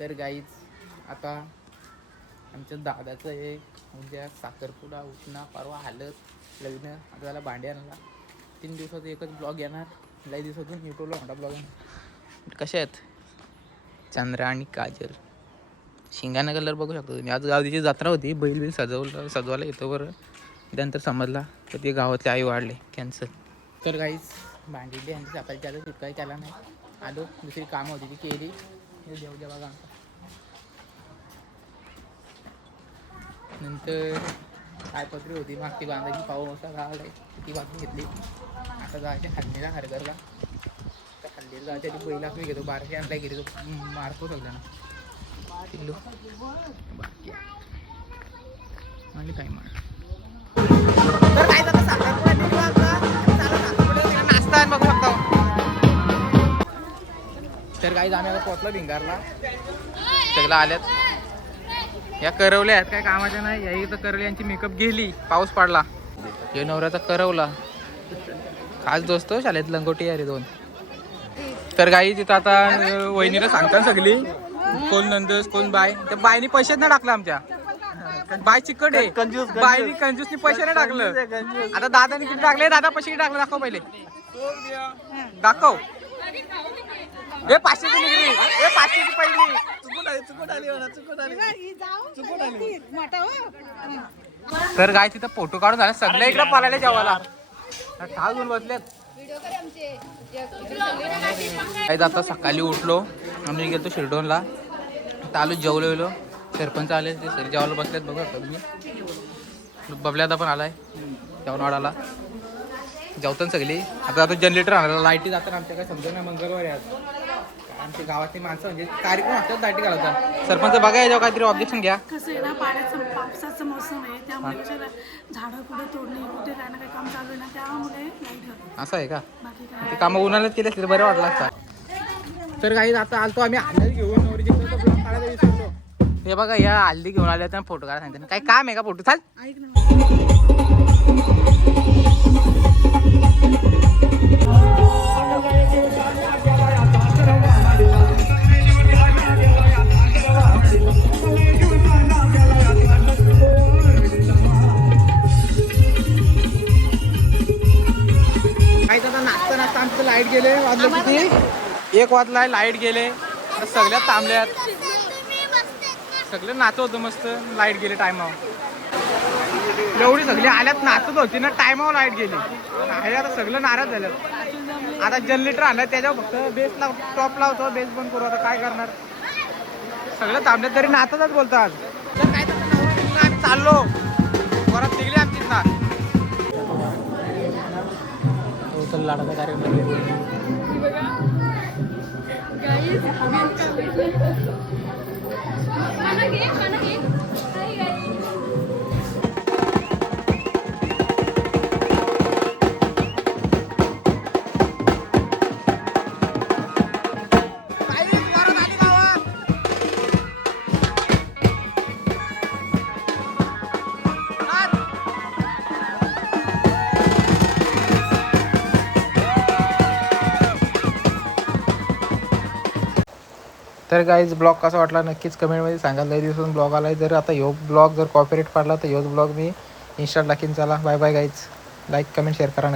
तर गाईच आता आमच्या दादाचं एक उद्या साखरपुडा उठणं परवा हालत लग्न आता त्याला भांडे आणला 3 दिवसात एकच ब्लॉग येणार. लई दिवसातून युट्यूबला मोठा ब्लॉग येणार. कसे आहेत चंद्रा आणि काजल? शिंगाना कलर बघू शकतो तुम्ही. आज गावची जत्रा होती, बैल बिल सजवायला येतो बरं. त्यानंतर समजला तर ते गावातले आई वाढले कॅन्सल. तर काहीच भांडी आणि सकाळची आता काही केला नाही. आलो दुसरी कामं होती ती केली. देव देवा का नंतर कायपत्री होती मागची बांधायची पाऊसा गावाला ती बांधून घेतली. आता जायचे हल्लीला हरगरला तर हल्लीला जायच्या ती बैलाच मी घेतो 1200 आणला गेली तो मारतो सगळ्यांना किल्लो बाकी आणि काय मार. तर काय आता नाश्ता बघू शकता. तर काही आम्ही आता पोचलो भिंगारला सगळं आल्यात. या करवल्या आहेत काय कामाच्या नाही. याही तर करवली यांची मेकअप गेली पाऊस पडला. हे नवऱ्याचा करवला खास दोस्त शाळेत लंगोटी अरे 2. तर काही तिथं आता वहिनीला सांगतात सगळी कोण नंदस कोण बाय. त्या बायनी पैसेच नाही टाकलं आमच्या. बाय चिकट आहे बायनी कंजूसनी पैसे नाही टाकलं. आता दादानी किती टाकले दादा पैसे टाकले दाखव पहिले दाखव. हे 500ची निघली हे 500ची पहिली चुकून आली. तर काय तिथं फोटो काढून झाला सगळ्या इकडे पळायला जेवायला ठाल घेऊन बसलेत. काय आता सकाळी उठलो आम्ही गेलो शिरडोनला आलो जेवलो सरपंच आले ते सर जेवायला बसलेत बघा तुम्ही. बबल्यादा पण आलाय जेवण वाढायला जेवताना सगळी. आता आता जनरेटर आणायला लाईटी जाताना आमच्या काय समजा नाही. मंगळवारी आज आमच्या गावातली माणसं म्हणजे कार्यक्रम असतात लाईटी घालवतात. सरपंच बघा याच्यावर काहीतरी ऑब्जेक्शन घ्या. कसं आहे ना पाण्याचं पावसाचं मोसम आहे त्यामुळे झाडं कुठे तोडणे कुठे काय ना काही काम चालू आहे ना त्यामुळे लाईट घालतो. असं आहे का? बाकी काय ते कामं उन्हाळ्यात केले असते बरं वाटलं असतं. तर काही आता आलतो आम्ही हल्दी घेऊन नवरीची ब्लॉग काढायला विसरलो. हे बघा या हल्दी घेऊन आले तर फोटो काढायला सांगते. काही काम आहे का फोटो चाल. ऐक ना नाचता आमचं लाईट गेले वाजलं किती 1 वाजलाय लाईट गेले सगळ्यात थांबल्यात. सगळे नाचत होतं मस्त लाईट गेले टायमावर. एवढी सगळी आल्यात नाचत होती ना टायमावर लाईट गेली. आता सगळं नाराज झालं. आता जनरेटर आणलं त्याच्यावर फक्त बेस टॉप लावतो बेस बंद करू. आता काय करणार सगळं थांबल्यात तरी नाचतच बोलतात. तर काय आम्ही चाललो वरात निघली आमची ना लाडाचा कार्यक्रम. तर गाईज ब्लॉग कसा वाटला नक्कीच कमेंटमध्ये सांगा. लई दिवसातून ब्लॉग आला आहे. जर आता ह्यो ब्लॉग जर कॉपीराईट पडला तर ह्योच ब्लॉग मी इंस्टाला टाकीन. चला bye bye guys. Like comment share करा.